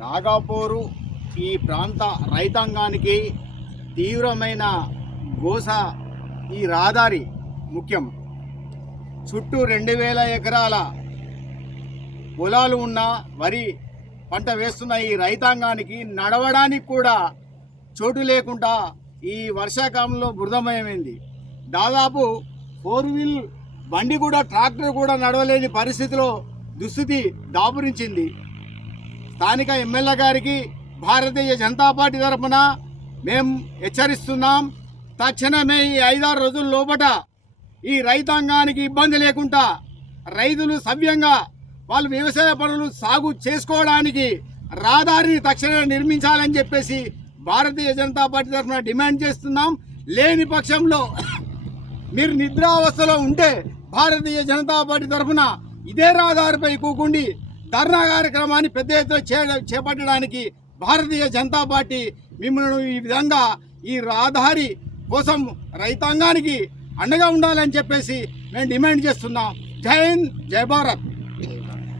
నాగాపూరు ఈ ప్రాంత రైతాంగానికి తీవ్రమైన గోస ఈ రహదారి ముఖ్యం. చుట్టూ 2000 ఎకరాల పొలాలు ఉన్న వరి పంట వేస్తున్న ఈ రైతాంగానికి నడవడానికి కూడా చోటు లేకుండా ఈ వర్షాకాలంలో బురదమయమైంది. దాదాపు 4 వీల్ బండి కూడా, ట్రాక్టర్ కూడా నడవలేని పరిస్థితిలో దుస్థితి దాపురించింది. స్థానిక ఎమ్మెల్యే గారికి భారతీయ జనతా పార్టీ తరఫున మేము హెచ్చరిస్తున్నాం. తక్షణమే ఈ 5-6 రోజుల లోపట ఈ రైతాంగానికి ఇబ్బంది లేకుండా రైతులు సవ్యంగా వాళ్ళు వ్యవసాయ పనులు సాగు చేసుకోవడానికి రహదారిని తక్షణమే నిర్మించాలని చెప్పేసి భారతీయ జనతా పార్టీ తరఫున డిమాండ్ చేస్తున్నాం. లేని పక్షంలో మీరు నిద్రావస్థలో ఉంటే భారతీయ జనతా పార్టీ తరఫున ఇదే రహదారిపై కూకుండి ధర్నా కార్యక్రమాన్ని పెద్ద ఎత్తున చేపట్టడానికి భారతీయ జనతా పార్టీ మిమ్మల్ని ఈ విధంగా ఈ రహదారి కోసం రైతాంగానికి అండగా ఉండాలని చెప్పేసి మేము డిమాండ్ చేస్తున్నాం. జై హింద్, జై భారత్.